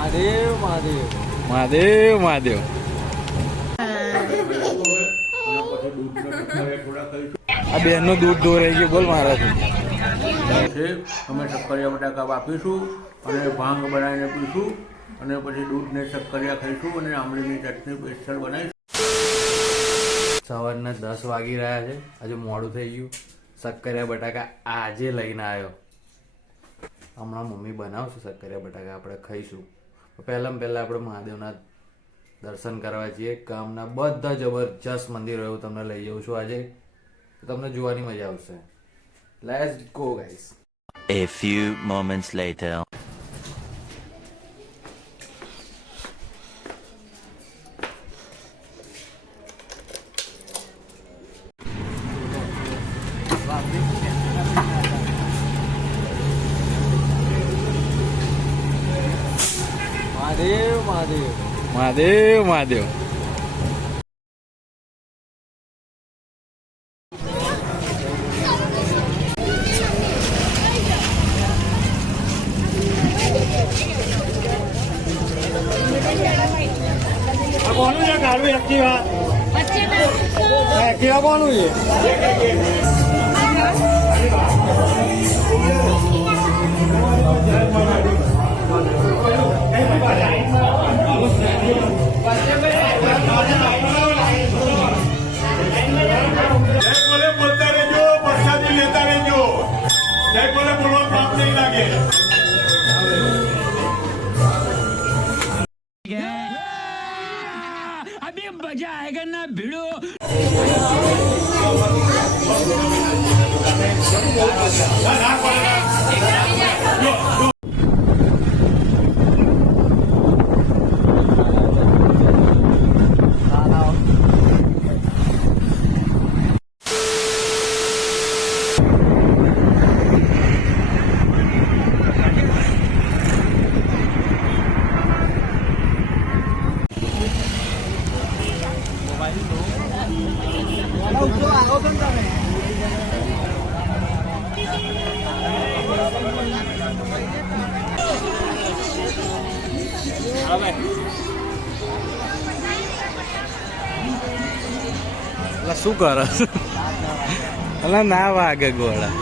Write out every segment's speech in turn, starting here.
મહાદેવ મહાદેવ મહાદેવ મહાદેવ. આ બેનનું દૂધ દોરાઈ ગયું. બોલ મારાથી. અમે શક્કરિયા બટાકા વાપરીશું અને ભાંગ બનાવીને પીશું અને પછી દૂધને શક્કરિયા ખાઈશું અને આંબલીની ચટણી સ્પેશિયલ બનાવીશું. સવારના 10 વાગી રહ્યા છે. આજે મોડું થઈ ગયું. શક્કરિયા બટાકા આજે લઈને આવ્યો. હમણાં મમ્મી બનાવશે શક્કરિયા બટાકા, આપણે ખાઈશું. પહેલાં આપણે મહાદેવના દર્શન કરવા જઈએ. ગામના બધા જબરજસ્ત મંદિરો એવું તમને લઈ જઉં છું આજે. તમને જોવાની મજા આવશે. Let's go guys. A few moments later. Mahadev Mahadev Mahadev Mahadev. કોનું છે ગાડું એક્ટિવા કોનું છે? अभी मजा आएगा ना भिड़ो. શું કરો? અલા ના વાગે ગોળા.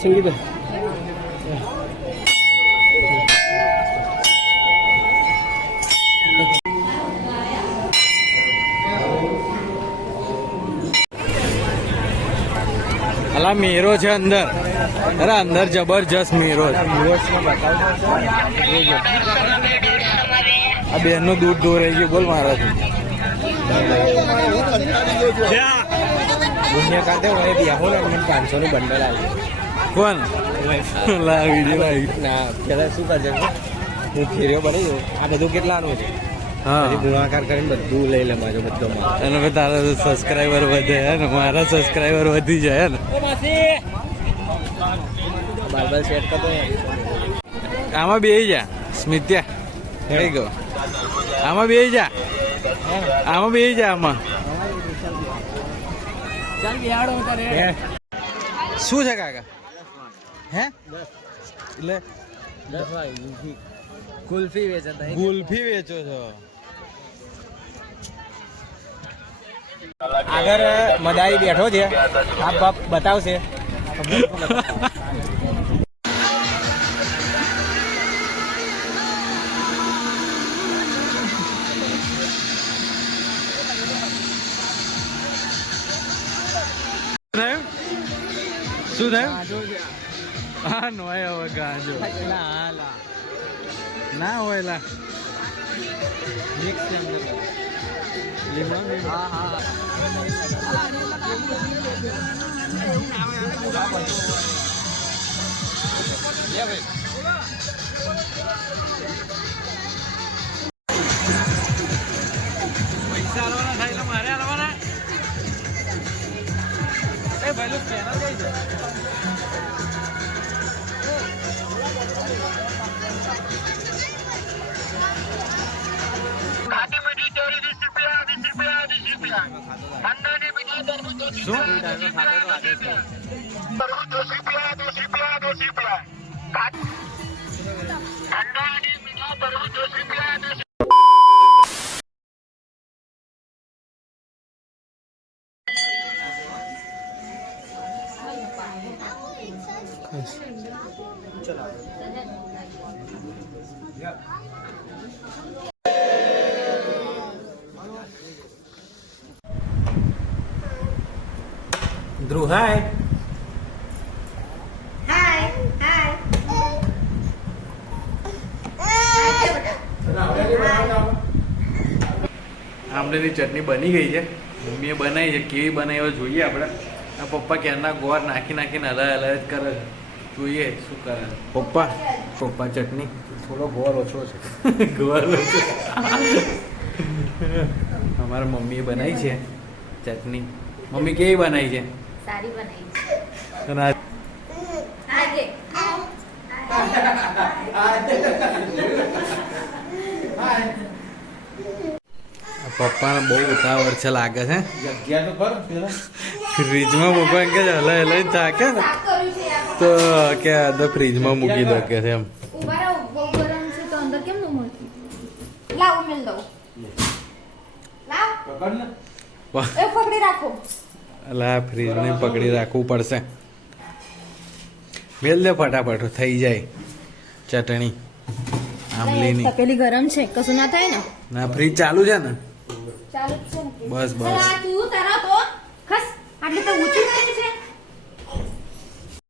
સંગીત અલા મેરો છે અંદર. અરે અંદર જબરજસ્ત મેરો છે. આ બેનનું દૂધ દોરાઈ ગયું. બોલ મારાથી. દુનિયા કાઢે હોય બિયાહો ને મને 500 નું બંડલ આવ્યું. કોણ લાવી દે ભાઈ? ના પેલા શું કરશે હું ફેર્યો બની આ બધું કેટલાનું છે? હા, ગુણાકાર કરીને બધું લઈ લે મારો બધો માલ. અને હવે તારા સબસ્ક્રાઈબર વધે હે ને, મારા સબસ્ક્રાઈબર વધી જાય ને. બારબાર સેટ કરતો આમાં બેહી જા સ્મિત્યા. થઈ ગયો. આમાં બેહી જા. આમાં બેહી જા. આમાં ચાલ બિહાડો તારે. શું છે કાકા? હે એટલે 10 વાગે કુલ્ફી વેચતા ગુલ્ફી વેચો છો? આગળ મદાઈ બેઠો છે. આ બાપ બતાવશે. શું થયું? હા નોય હવે ગાંજો ના હોય લા. પૈસા આલવાના થાય એટલે મારે આલવાના. ધ્રુવ હાય. આમલીની ચટણી બની ગઈ છે. મમ્મીએ બનાવી છે. કેવી બનાવી હવે જોઈએ આપણે. આ પપ્પા ક્યારના ગોળ નાખી નાખીને હલાય હલાય જ કરે છે. જોઈએ શું કરે છે. પપ્પા ચટણી થોડો ગોળ ઓછો છે. ગોળ ઓછો. અમારા મમ્મીએ બનાવી છે ચટણી. મમ્મી કેવી બનાવી છે? સારી બનાવી અને આ આજે પપ્પાને બહુ ઉતાવળ છે લાગે છે. જગ્યા તો ખરો પેલા ફ્રીજમાં મૂકવા એમ કે હલાય હલાય થાકે ને સાફ કર્યું છે તો કે આ તો ફ્રીજમાં મૂકી દો કે છે એમ. ઉભા રહો બહુ ગરમ છે તો અંદર કેમ ન મળતી લાવ મેલ દઉં લાવ પકડ ને. એ પકડી રાખો અલા ફ્રીજને પકડી રાખવું પડશે. મેલ દે ફટાફટ થઈ જાય ચટણી આમલીની. તપેલી ગરમ છે કશું ના થાય ને ના ફ્રીજ ચાલુ છે ને? ચાલુ જ છે ને બસ અલા, તું તારા તો ખસ આટલી તો ઊંચી કરી